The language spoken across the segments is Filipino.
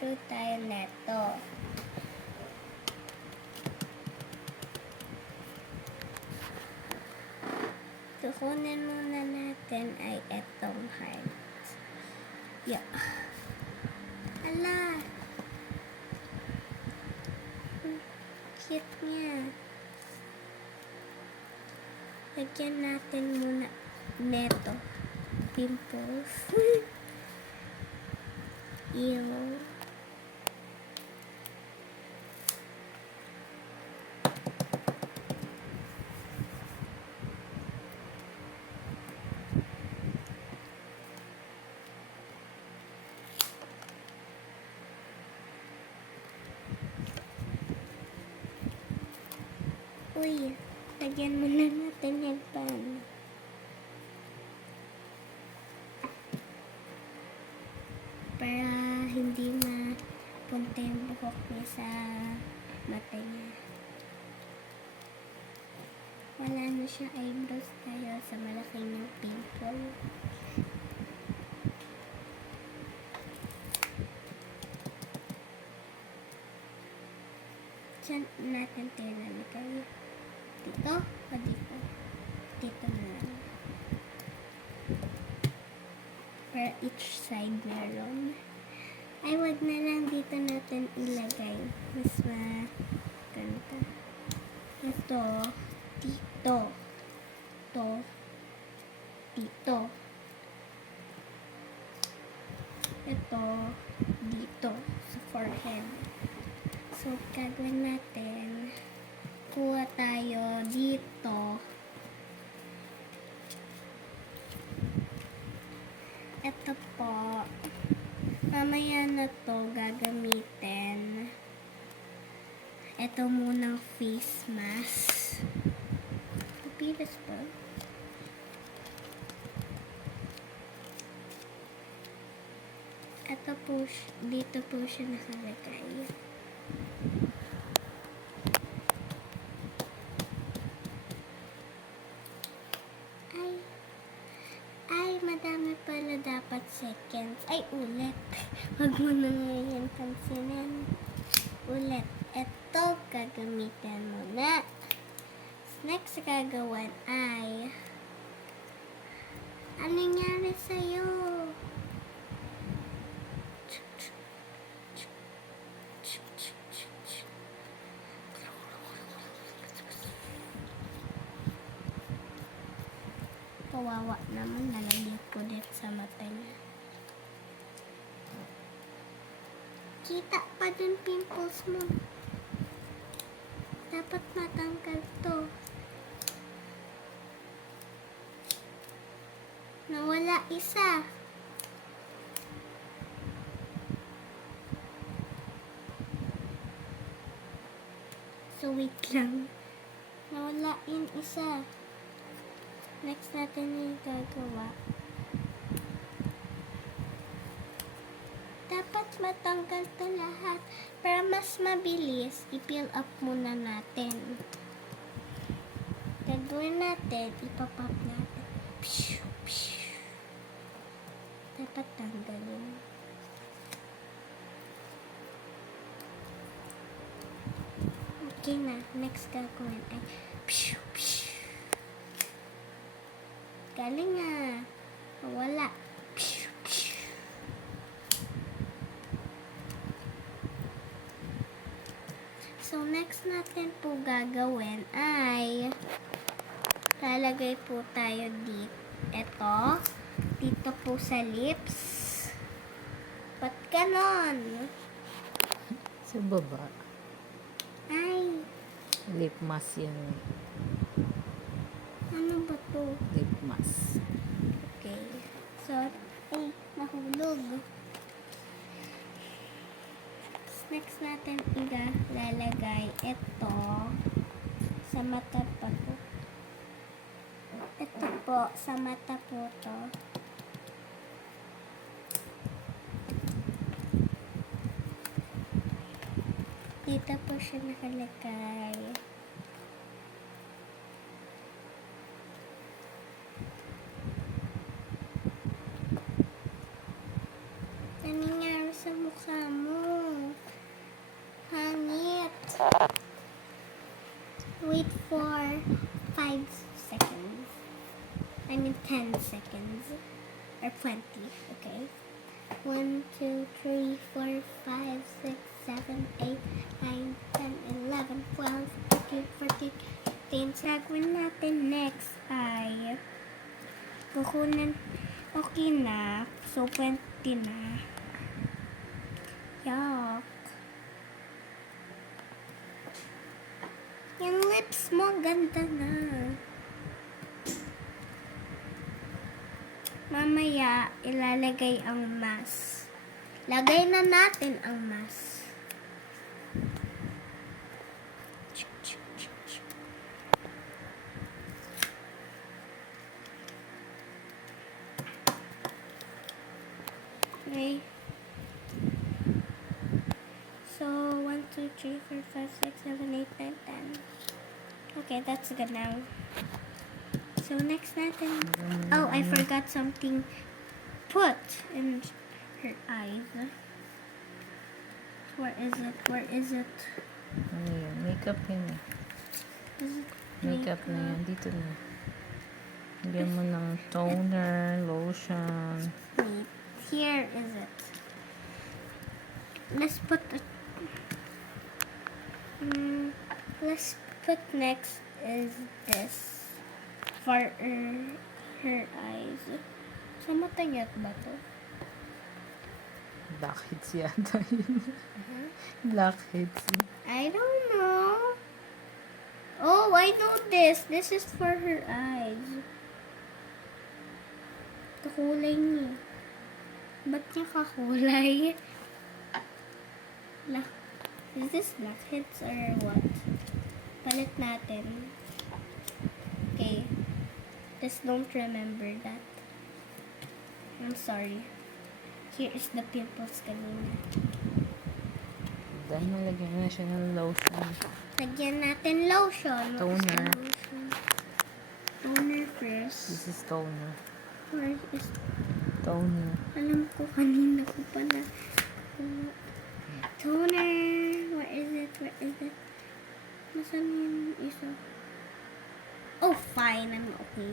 Maglalaro tayo neto. Kukunin muna natin ay etong heart. Yeah. Hala! Cute niya. Lagyan natin muna neto. Pimples. Ew. Uy, lagyan muna natin yung pan. Para hindi mapunta yung buhok niya sa mata niya. Wala na siya eyebrows tayo sa malaking ng pimple. Diyan natin tinalagay. Dito o dito? Dito na lang. Para each side meron. Ay, wag na lang dito natin ilagay. Mas ganito. Ito, dito. Ito, dito. Ito, dito. Sa forehead. So, gagawin natin, kuha tayo dito. Ito po, mamaya na to gagamitin. Ito munang face mask. Papilas ba? Ito po, dito po siya nakalagay. Madami pala dapat seconds. Ay, ulit. Huwag mo na ngayon pansinin. Ulit. Ito, gagamitin mo na. Next gagawin ay, ano nangyari sa'yo? Kawawa naman, nalagyan ko dito sa mata niya. Kita pa dun pimples mo. Dapat matanggal to. Nawala isa. So wait lang. Nawala yung isa. Next natin yung gagawa. Dapat matanggal to lahat. Para mas mabilis, i-peel up muna natin. Gagawin natin, ipapop natin. Pshu, pshu. Dapat tanggalin. Okay na. Next gagawin ay pshu, pshu. Galing nga. Wala. So, next natin po gagawin ay lalagay po tayo dito. Ito. Dito po sa lips. Ba't ganon? Sa baba. Ay. Lip mask yan. Ano ba to? Lip mask. Okay. So, ay, nahulog. Next natin lalagay ito sa mata pa po. Ito po, sa mata po to. Dito po siya nakalagay. Ano nangyari sa mukha mo? wait for 5 seconds. I mean 10 seconds. Or 20, okay? 1, 2, 3, 4, 5, 6, 7, 8, 9, 10, 11, 12, 13, 14, 15. Gagawin natin next ay kukunin. Okay na. So, 20 na. Yuck. Yung lips mo, ganda na. Mamaya, ilalagay ang mask. Lagay na natin ang mask. Okay. So, 1, 2, 3, 4, 5, 6, 7, 8, 9, 10. Okay, that's good now. So, next natin. Oh, I forgot something put in her eyes. Where is it? Where is it? Ano yun? Makeup yun eh. Is it Makeup na yan. Dito na. Lagyan mo ng toner, lotion. Wait, here is it. Let's put next is this for her eyes. Sa mata niya ba to? Blackheads yata yun. Blackheads. I don't know. Oh, I know this. This is for her eyes. Kakulay niya. Ba't niya kakulay? Is this blackheads or what? Palit natin. Okay. Just don't remember that. I'm sorry. Here is the pimples kanina. Dahil nalagyan na siya ng lotion. Lagyan natin lotion. What is the Toner. lotion? Toner first. This is toner. Where is... Toner. Alam ko kanina ko pa na... Toner. Where is it? Where is it? Nasaan yung isa? Oh, fine. I'm okay.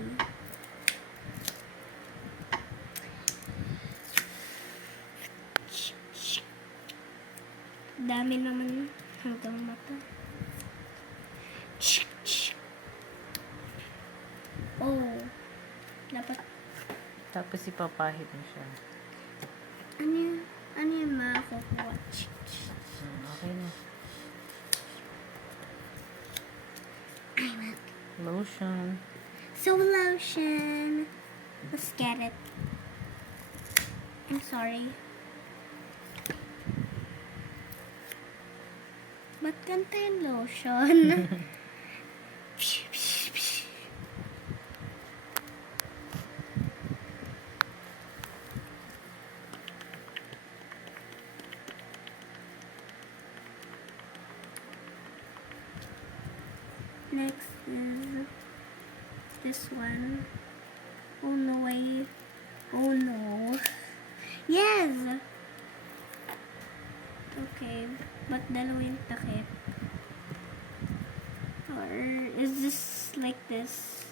Dami naman hanggang mata. Oh. Dapat... Tapos ipapahid mo siya. Ano yung makakukuha? Okay na. I want Lotion. so lotion. Let's get it. I'm sorry. Ba't ganta yung lotion? Next is this one. Oh no, wait. Oh no. Yes! Okay, but dalawa yung takip. Or is this like this?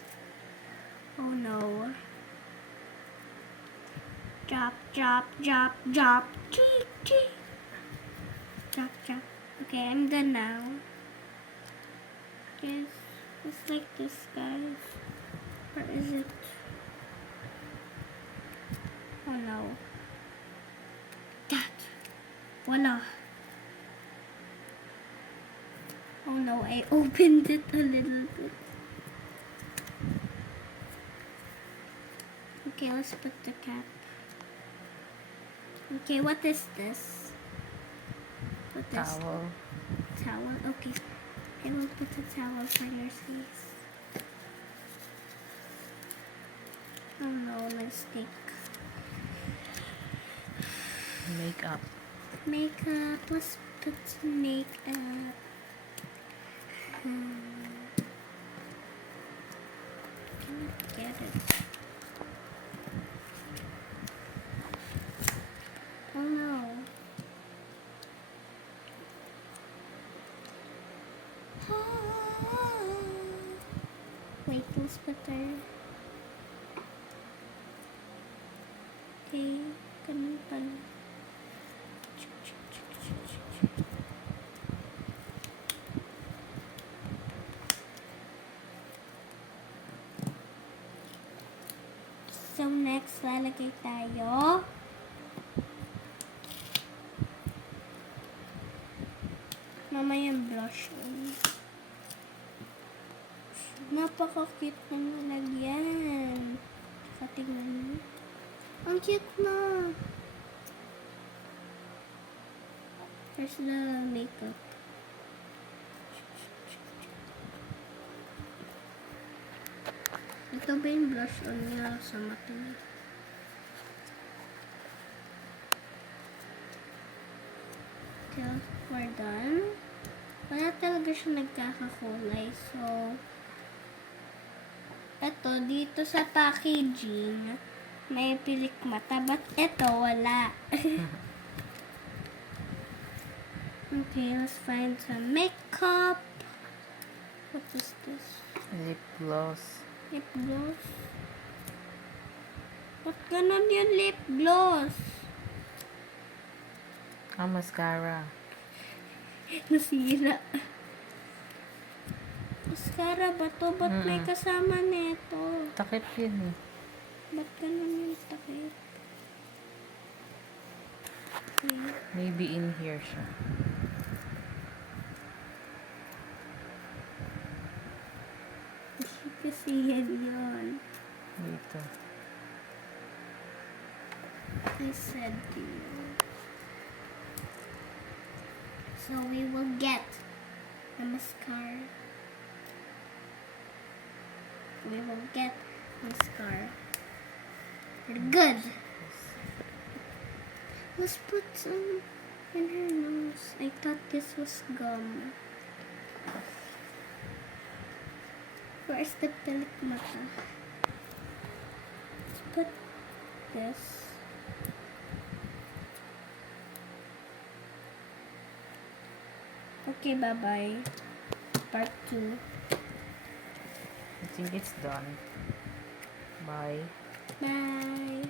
Oh no. Drop, drop, drop, drop. Chee, chee. Drop, drop. Okay, I'm done now. Yes, it's like this, guys. Or is it? Oh no. That. Voila. Oh no, I opened it a little bit. Okay, let's put the cap. Okay, what is this? What is Towel. towel? Okay. I will put a towel on your face. Oh no, lipstick. Makeup. Makeup. Let's put some makeup. Can't get it. Oh no. nose butter. Okay, ganun pala. So, next, lalagay tayo. Mamaya yung blush on. Napaka-cute na nilagyan. Saka tingnan mo. Ang cute na. Here's the makeup. Ito ba yung blush on niya sa mata niya? Till we're done. Wala talaga siya nagkakakulay. So, ito, dito sa packaging, may pilik mata. But ito, wala. Okay, let's find some makeup. What is this? Lip gloss. Lip gloss. Ba't ganun yung lip gloss? Mascara. Nasira. Mascara ba to? Ba't may kasama nito? Takip yun eh. Ba't ganun yung takip? Okay. Maybe in here siya. Kasi yan yun. Dito. I said to you. So we will get the mascara. We will get mascara. We're good. Let's put some in her nose. I thought this was gum. Where's the pilik mata? Let's put this. Okay, bye-bye. Part 2. I think it's done. Bye. Bye.